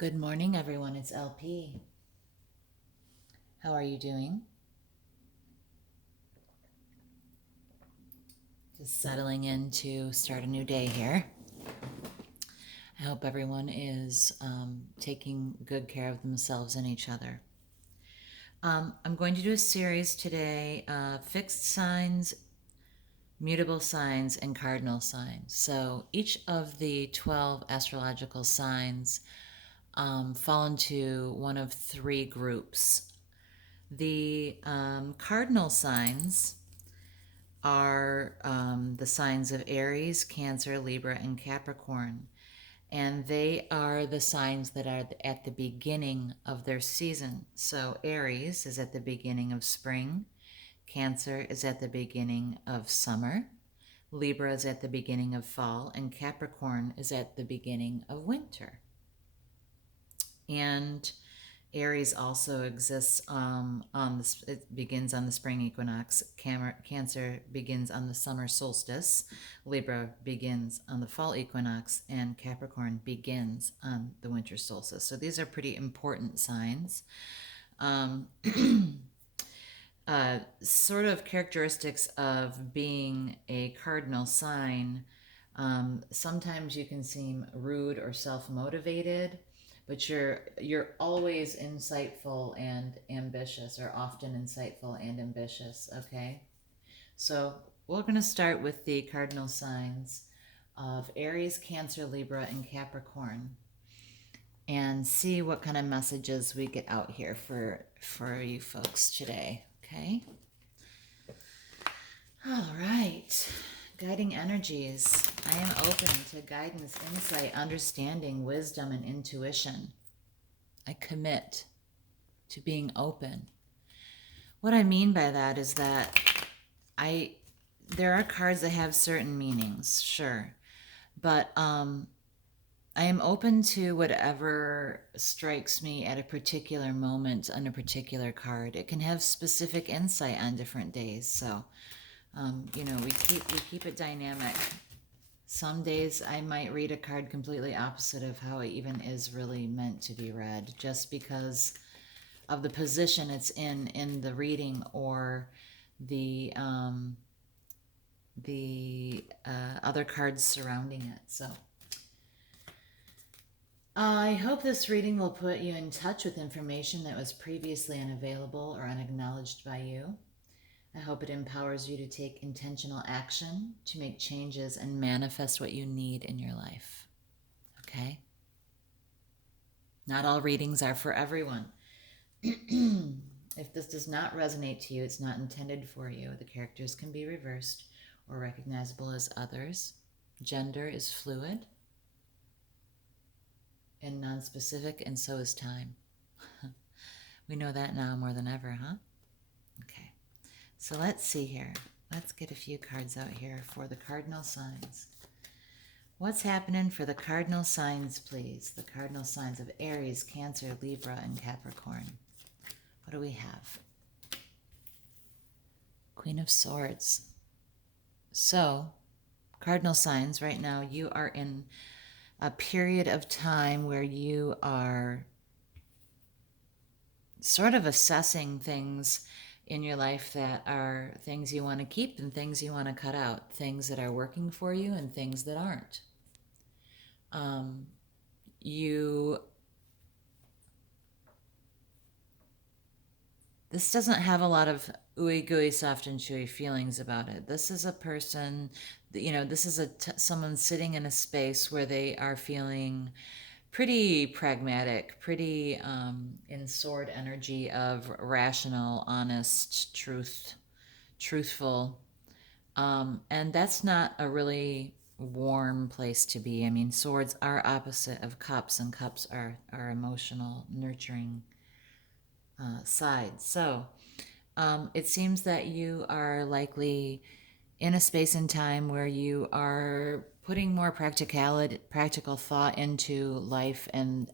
Good morning, everyone. It's LP. How are you doing? Just settling in to start a new day here. I hope everyone is taking good care of themselves and each other. I'm going to do a series today, fixed signs, mutable signs, and cardinal signs. So each of the 12 astrological signs fall into one of three groups. The cardinal signs are the signs of Aries, Cancer, Libra, and Capricorn. And they are the signs that are at the beginning of their season. So Aries is at the beginning of spring, Cancer is at the beginning of summer, Libra is at the beginning of fall, and Capricorn is at the beginning of winter. And Aries also exists it begins on the spring equinox. Cancer begins on the summer solstice. Libra begins on the fall equinox, and Capricorn begins on the winter solstice. So these are pretty important signs. Sort of characteristics of being a cardinal sign. Sometimes you can seem rude or self-motivated, but you're always insightful and ambitious, or often insightful and ambitious. Okay, so we're going to start with the cardinal signs of Aries, Cancer, Libra, and Capricorn, and see what kind of messages we get out here for you folks today. Okay. All right. Guiding energies. I am open to guidance, insight, understanding, wisdom, and intuition. I commit to being open. What I mean by that is that there are cards that have certain meanings, sure, but I am open to whatever strikes me at a particular moment on a particular card. It can have specific insight on different days, so we keep it dynamic. Some days I might read a card completely opposite of how it even is really meant to be read, just because of the position it's in the reading, or the other cards surrounding it. So I hope this reading will put you in touch with information that was previously unavailable or unacknowledged by you. I hope it empowers you to take intentional action to make changes and manifest what you need in your life. Okay? Not all readings are for everyone. If this does not resonate to you, it's not intended for you. The characters can be reversed or recognizable as others. Gender is fluid and non-specific, and so is time. We know that now more than ever, huh? Okay. So let's see here. Let's get a few cards out here for the cardinal signs. What's happening for the cardinal signs, please? The cardinal signs of Aries, Cancer, Libra, and Capricorn. What do we have? Queen of Swords. So, cardinal signs, right now you are in a period of time where you are sort of assessing things in your life that are things you want to keep and things you want to cut out, things that are working for you and things that aren't. This doesn't have a lot of ooey gooey, soft and chewy feelings about it. This is a person, this is someone sitting in a space where they are feeling pretty pragmatic, pretty in sword energy of rational, honest, truthful. And that's not a really warm place to be. I mean, swords are opposite of cups, and cups are emotional, nurturing sides. So it seems that you are likely in a space and time where you are putting more practical thought into life, and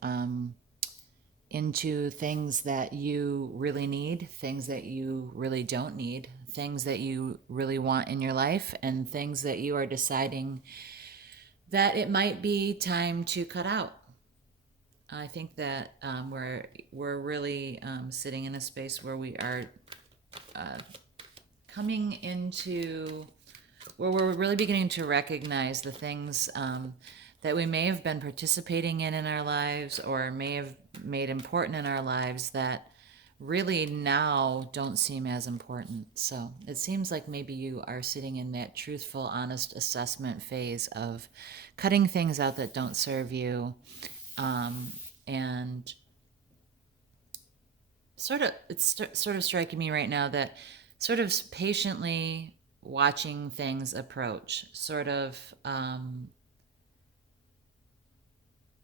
into things that you really need, things that you really don't need, things that you really want in your life, and things that you are deciding that it might be time to cut out. I think that we're really sitting in a space where we are coming into where we're really beginning to recognize the things that we may have been participating in our lives, or may have made important in our lives, that really now don't seem as important. So it seems like maybe you are sitting in that truthful, honest assessment phase of cutting things out that don't serve you, and sort of striking me right now that sort of patiently watching things approach, sort of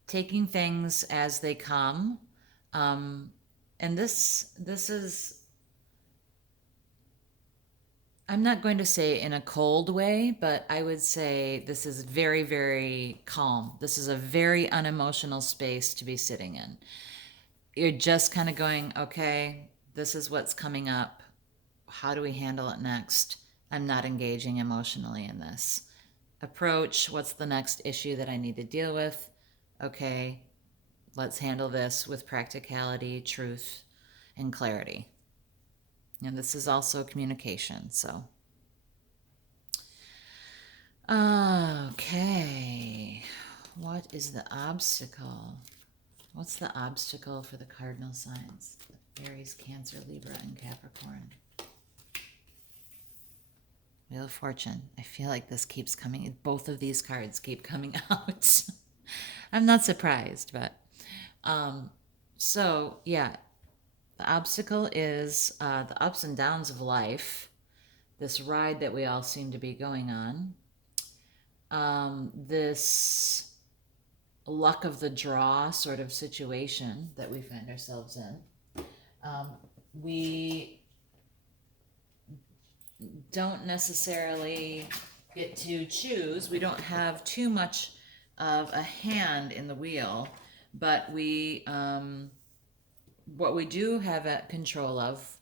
taking things as they come. And this is, I'm not going to say in a cold way, but I would say this is very, very calm. This is a very unemotional space to be sitting in. You're just kind of going, okay, this is what's coming up. How do we handle it next? I'm not engaging emotionally in this. Approach, what's the next issue that I need to deal with? Okay, let's handle this with practicality, truth, and clarity. And this is also communication, so. Okay, what is the obstacle? What's the obstacle for the cardinal signs? Aries, Cancer, Libra, and Capricorn. Wheel of Fortune. I feel like this keeps coming. Both of these cards keep coming out. I'm not surprised, but so yeah, the obstacle is the ups and downs of life. This ride that we all seem to be going on. This luck of the draw sort of situation that we find ourselves in. We don't necessarily get to choose. We don't have too much of a hand in the wheel, but what we do have control of,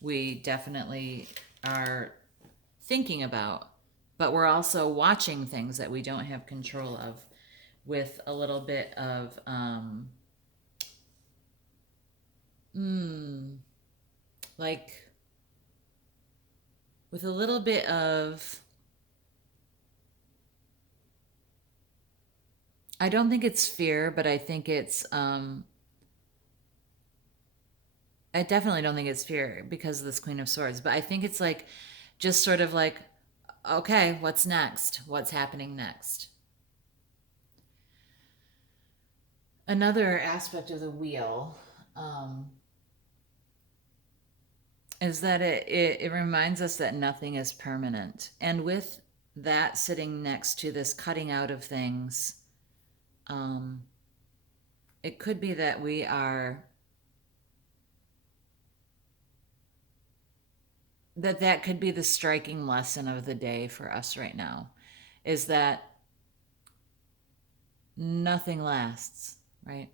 we definitely are thinking about, but we're also watching things that we don't have control of with a little bit of like with a little bit of, I don't think it's fear, but I think it's I definitely don't think it's fear because of this Queen of Swords, but I think it's like just sort of like, okay, what's next? What's happening next? Another aspect of the wheel is that it reminds us that nothing is permanent. And with that sitting next to this cutting out of things, it could be that we are, that could be the striking lesson of the day for us right now, is that nothing lasts, right?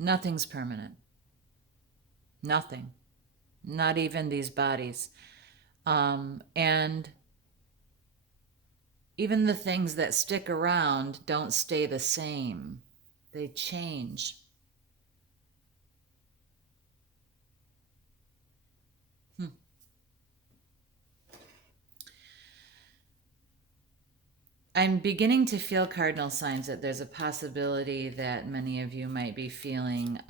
Nothing's permanent. Nothing. Not even these bodies. And even the things that stick around don't stay the same. They change. I'm beginning to feel, cardinal signs, that there's a possibility that many of you might be feeling,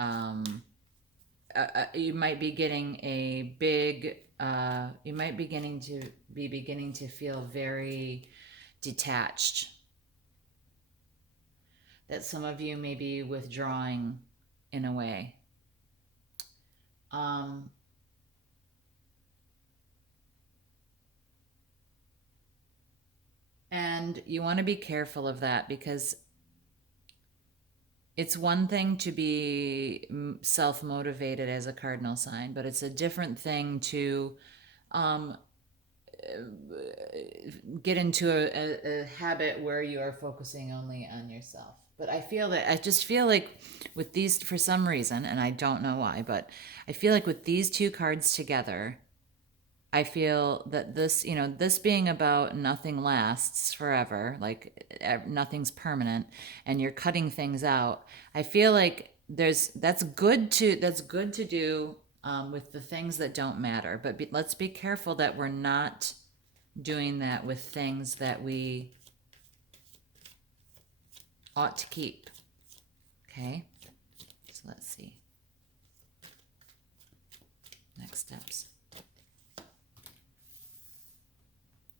you might be getting a big, you might be beginning to feel very detached. That some of you may be withdrawing in a way. And you want to be careful of that, because it's one thing to be self-motivated as a cardinal sign, but it's a different thing to get into a habit where you are focusing only on yourself. But I just feel like with these, for some reason, and I don't know why, but I feel like with these two cards together, I feel that this, this being about nothing lasts forever, like nothing's permanent, and you're cutting things out. I feel like that's good to do with the things that don't matter. But let's be careful that we're not doing that with things that we ought to keep. Okay, so let's see. Next steps.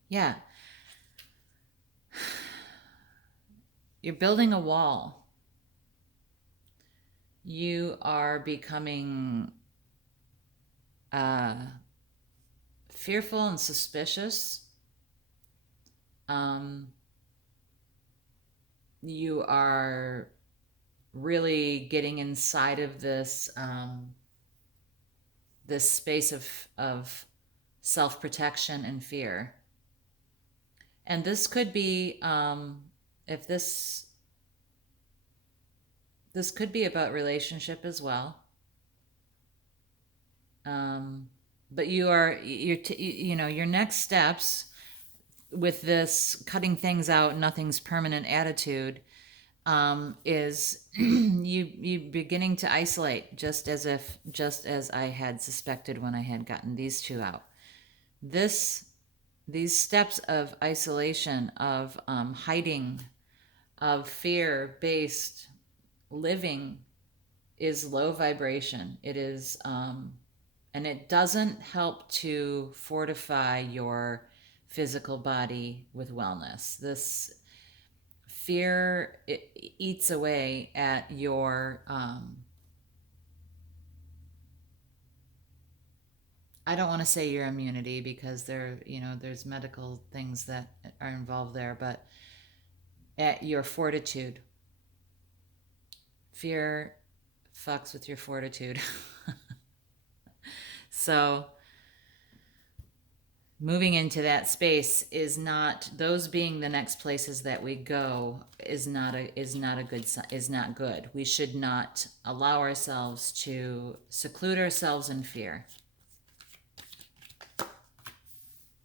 Yeah. You're building a wall. You are becoming fearful and suspicious. You are really getting inside of this space of self-protection and fear. And this could be if this could be about relationship as well. But your next steps with this cutting things out, nothing's permanent attitude, is you beginning to isolate, just as I had suspected when I had gotten these two out. These steps of isolation, of hiding, of fear-based living is low vibration. It is, and it doesn't help to fortify your physical body with wellness. This fear, it eats away at your, I don't want to say your immunity, because there's medical things that are involved there, but at your fortitude. Fear fucks with your fortitude. So moving into that space is not, those being the next places that we go, is not good. We should not allow ourselves to seclude ourselves in fear.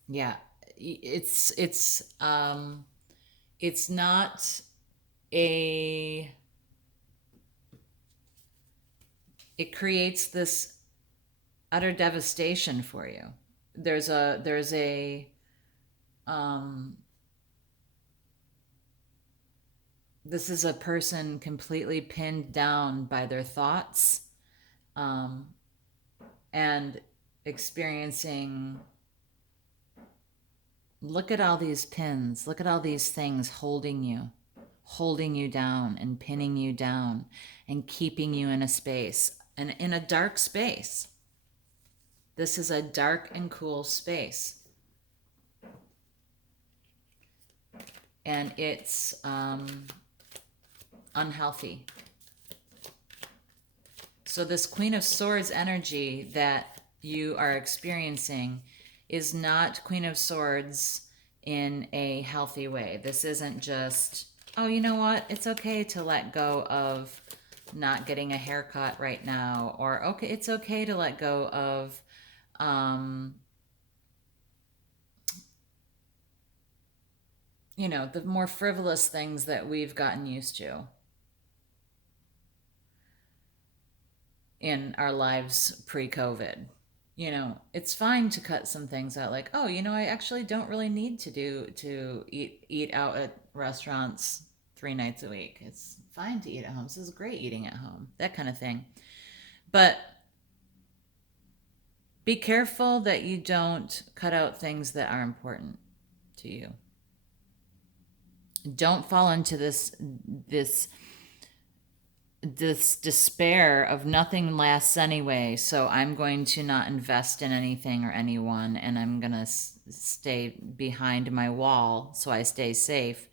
Yeah, it's not a, it creates this utter devastation for you. There's a this is a person completely pinned down by their thoughts, and experiencing, look at all these pins, look at all these things holding you down and pinning you down and keeping you in a space, and in a dark space. This is a dark and cool space. And it's unhealthy. So this Queen of Swords energy that you are experiencing is not Queen of Swords in a healthy way. This isn't just, oh, you know what? It's okay to let go of not getting a haircut right now, or okay, it's okay to let go of the more frivolous things that we've gotten used to in our lives pre-COVID. It's fine to cut some things out, like, oh, I actually don't really need to eat out at restaurants 3 nights a week. It's fine to eat at home. This is great eating at home, that kind of thing. But be careful that you don't cut out things that are important to you. Don't fall into this despair of nothing lasts anyway, so I'm going to not invest in anything or anyone, and I'm going to stay behind my wall so I stay safe,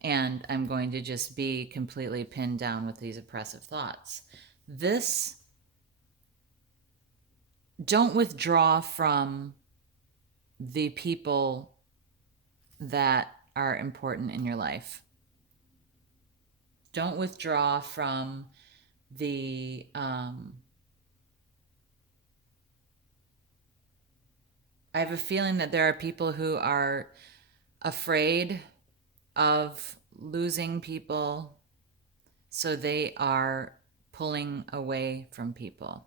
and I'm going to just be completely pinned down with these oppressive thoughts. Don't withdraw from the people that are important in your life. Don't withdraw from the I have a feeling that there are people who are afraid of losing people, so they are pulling away from people.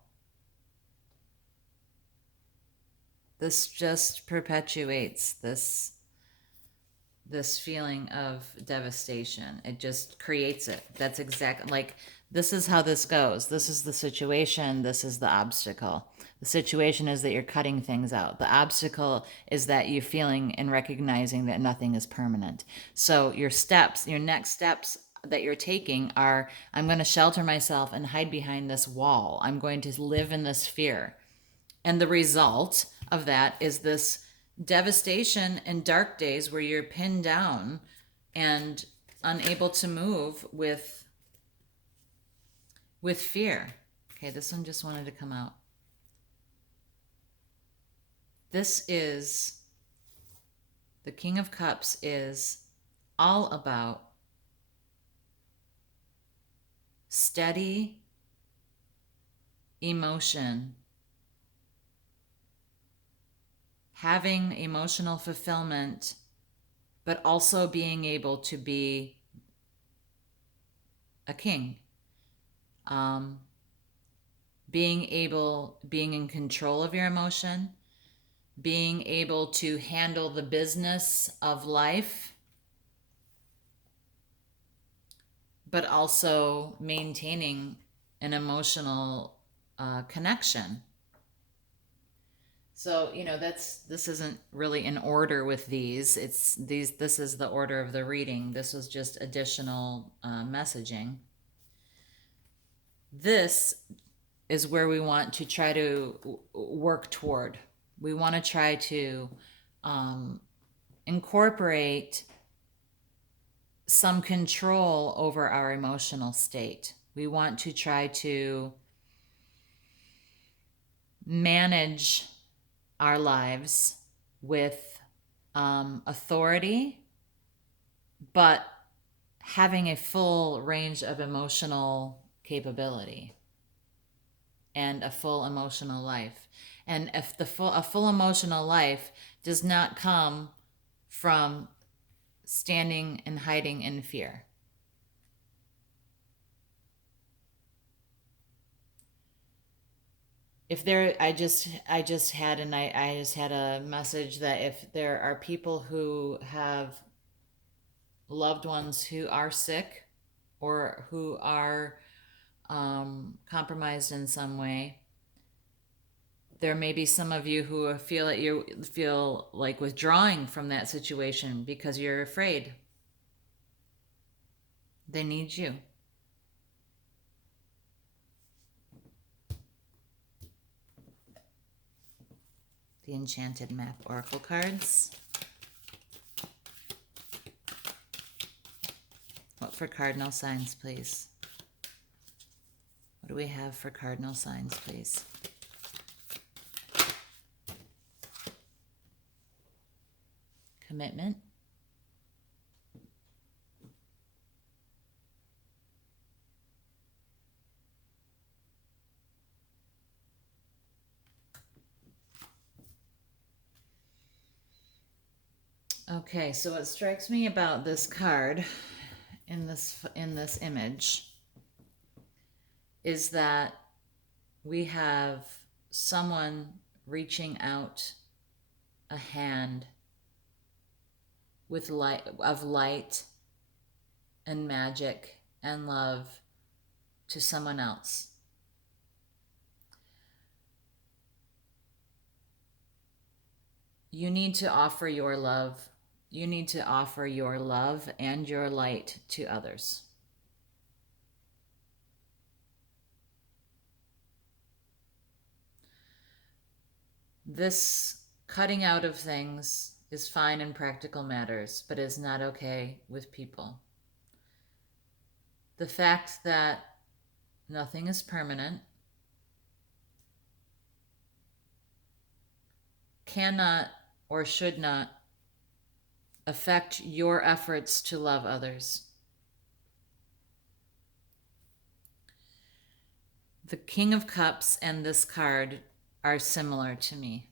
This just perpetuates this feeling of devastation. It just creates it. That's exactly like, this is how this goes. This is the situation. This is the obstacle. The situation is that you're cutting things out. The obstacle is that you're feeling and recognizing that nothing is permanent. So your steps, your next steps that you're taking are, I'm going to shelter myself and hide behind this wall. I'm going to live in this fear. And the result of that is this devastation and dark days where you're pinned down and unable to move with fear. Okay, this one just wanted to come out. This is, the King of Cups is all about steady emotion, having emotional fulfillment, but also being able to be a king. Being in control of your emotion, being able to handle the business of life, but also maintaining an emotional connection. So, this isn't really in order with these. This is the order of the reading. This was just additional messaging. This is where we want to try to work toward. We want to try to incorporate some control over our emotional state. We want to try to manage our lives with authority, but having a full range of emotional capability and a full emotional life. And if a full emotional life does not come from standing and hiding in fear. If there, I just had a message that if there are people who have loved ones who are sick or who are compromised in some way, there may be some of you who feel like withdrawing from that situation because you're afraid. They need you. The Enchanted Map Oracle cards. What for cardinal signs, please? What do we have for cardinal signs, please? Commitment. Okay, so what strikes me about this card in this image is that we have someone reaching out a hand with light and magic and love to someone else. You need to offer your love. You need to offer your love and your light to others. This cutting out of things is fine in practical matters, but is not okay with people. The fact that nothing is permanent cannot or should not affect your efforts to love others. The King of Cups and this card are similar to me.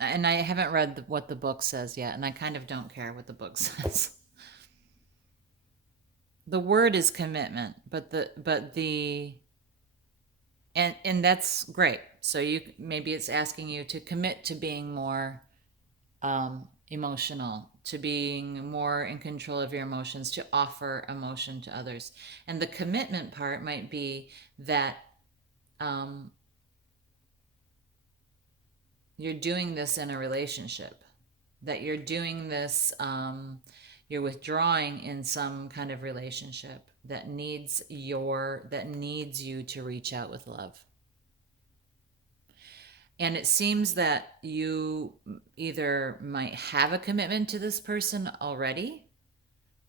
and I haven't read what the book says yet, and I kind of don't care what the book says. The word is commitment, and that's great. So you maybe it's asking you to commit to being more emotional, to being more in control of your emotions, to offer emotion to others. And the commitment part might be that um, you're doing this in a relationship, that you're doing this, you're withdrawing in some kind of relationship that needs you to reach out with love. And it seems that you either might have a commitment to this person already,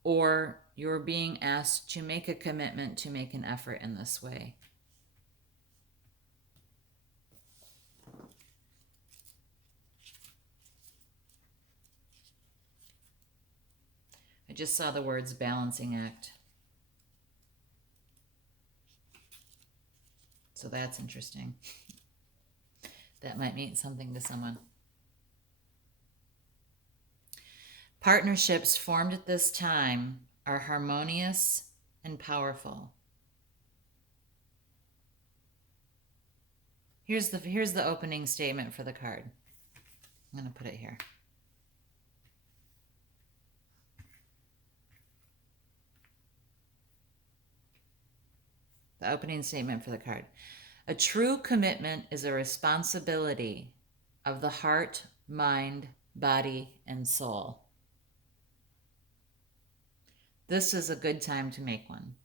or you're being asked to make a commitment, to make an effort in this way. I just saw the words balancing act. So that's interesting. That might mean something to someone. Partnerships formed at this time are harmonious and powerful. Here's the opening statement for the card. I'm going to put it here. The opening statement for the card. A true commitment is a responsibility of the heart, mind, body, and soul. This is a good time to make one.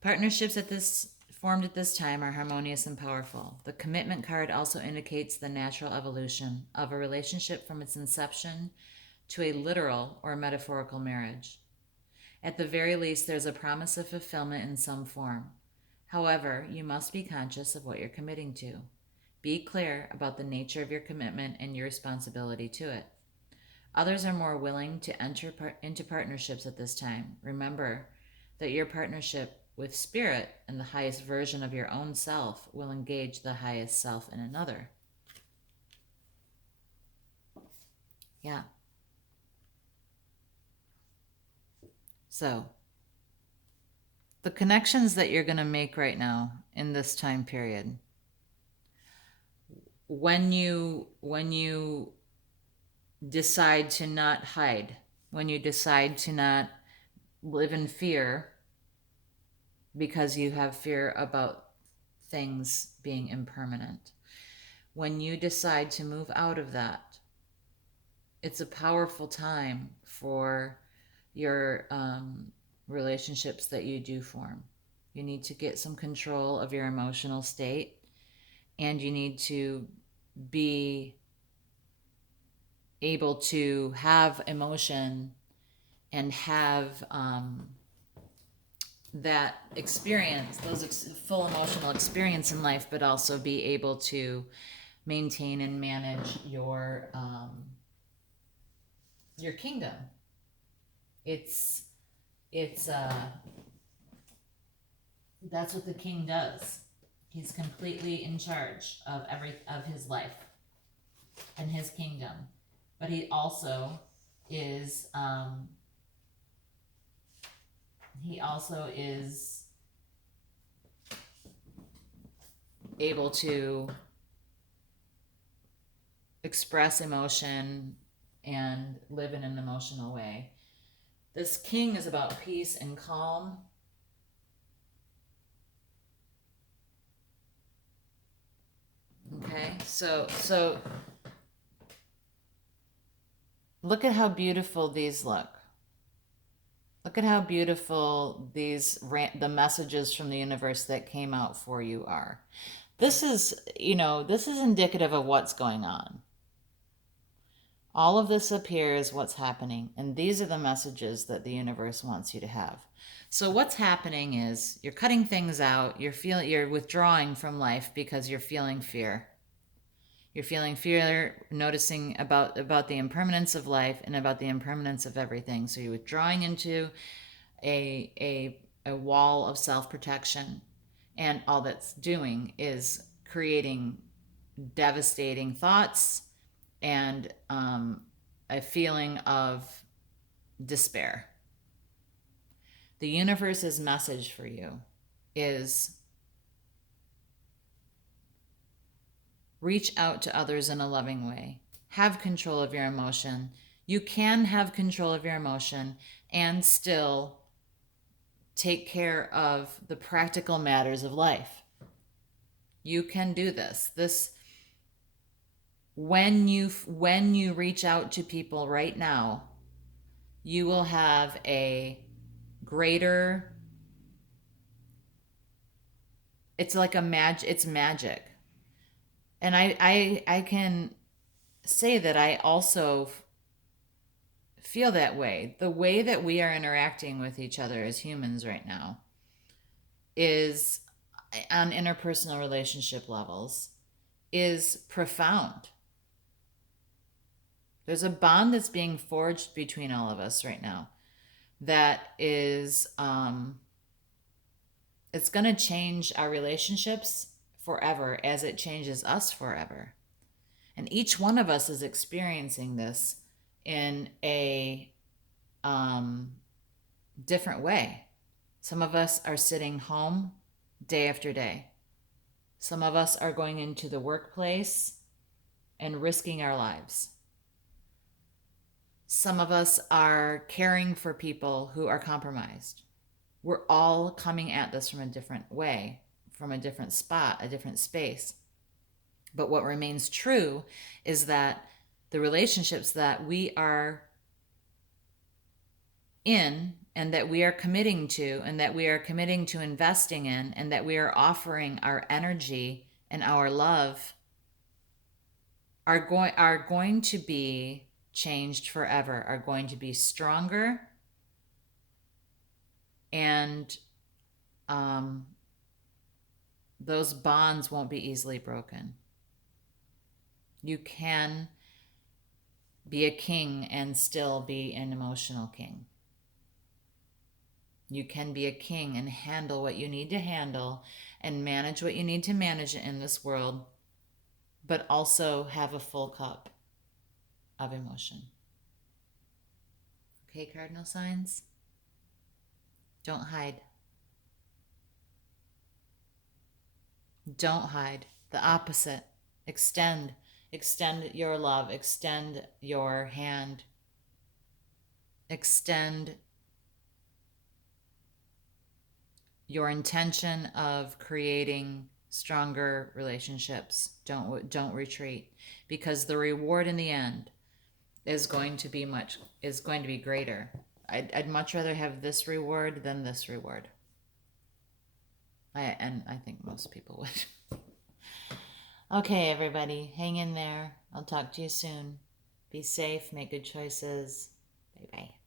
Partnerships formed at this time are harmonious and powerful. The commitment card also indicates the natural evolution of a relationship from its inception to a literal or metaphorical marriage. At the very least, there's a promise of fulfillment in some form. However, you must be conscious of what you're committing to. Be clear about the nature of your commitment and your responsibility to it. Others are more willing to enter into partnerships at this time. Remember that your partnership with spirit and the highest version of your own self will engage the highest self in another. Yeah. So, the connections that you're going to make right now in this time period, when you decide to not hide, when you decide to not live in fear because you have fear about things being impermanent, when you decide to move out of that, it's a powerful time for your relationships that you do form. You need to get some control of your emotional state, and you need to be able to have emotion and have that experience, those full emotional experience in life, but also be able to maintain and manage your kingdom. It's that's what the king does. He's completely in charge of his life and his kingdom, but he also is able to express emotion and live in an emotional way. This king is about peace and calm. Okay, so look at how beautiful these look. Look at how beautiful the messages from the universe that came out for you are. This is indicative of what's going on. All of this up here is what's happening, and these are the messages that the universe wants you to have. So what's happening is you're cutting things out, you're withdrawing from life because you're feeling fear. You're feeling fear, noticing about the impermanence of life and about the impermanence of everything. So you're withdrawing into a wall of self-protection, and all that's doing is creating devastating thoughts and a feeling of despair. The universe's message for you is reach out to others in a loving way. Have control of your emotion. You can have control of your emotion and still take care of the practical matters of life. You can do this. When you reach out to people right now, you will have a greater, it's like it's magic. And I can say that I also feel that way. The way that we are interacting with each other as humans right now is, on interpersonal relationship levels, is profound. There's a bond that's being forged between all of us right now that is, it's going to change our relationships forever as it changes us forever. And each one of us is experiencing this in a different way. Some of us are sitting home day after day. Some of us are going into the workplace and risking our lives. Some of us are caring for people who are compromised. We're all coming at this from a different way, from a different spot, a different space. But what remains true is that the relationships that we are in and that we are committing to and that we are committing to investing in and that we are offering our energy and our love are going to be changed forever, are going to be stronger, and those bonds won't be easily broken. You can be a king and still be an emotional king. You can be a king and handle what you need to handle and manage what you need to manage in this world, but also have a full cup of emotion. Okay, cardinal signs? Don't hide. Don't hide. The opposite. Extend. Extend your love. Extend your hand. Extend your intention of creating stronger relationships. Don't retreat, because the reward in the end is going to be greater. I'd much rather have this reward than this reward. I think most people would. Okay, everybody, hang in there. I'll talk to you soon. Be safe, make good choices. Bye-bye.